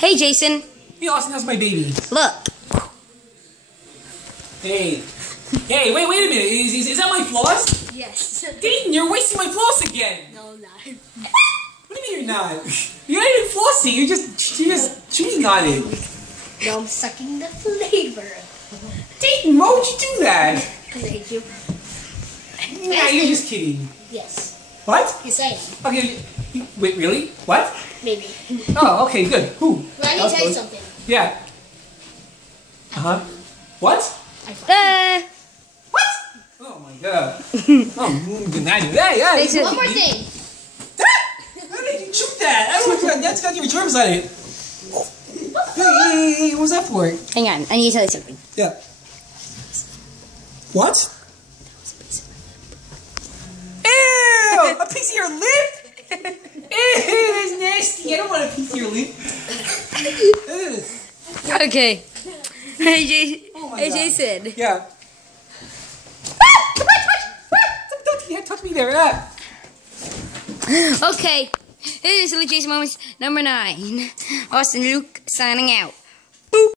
Hey, Jason. Hey, Austin, how's my baby? Look. Hey. Hey, wait a minute. Is that my floss? Yes. Dayton, you're wasting my floss again. No, I'm not. What do you mean you're not? You're not even flossing. You're just chewing on it. No, I'm sucking the flavor. Dayton, why would you do that? Because I hate you. Yeah, you're just kidding. Yes. What? Yes, I am. Okay, wait, really? What? Maybe. Oh, okay, good. Who? But I need to tell you something. Yeah. Uh-huh. What? I fucked What? Oh my god. Oh, good night. Yeah. Jason. One more thing. How did you chew that? I don't know. That's got your germs on it. Hey, what was that for? Hang on. I need to tell you something. Yeah. What? Ew! A piece of your lip? Ew, that's nasty. I don't want a piece of your lip. Ugh. Okay. Hey, Oh my hey God. Jason. Yeah. Don't touch me there. Okay. This is Silly Jason Moments number 9. Austin Luke signing out.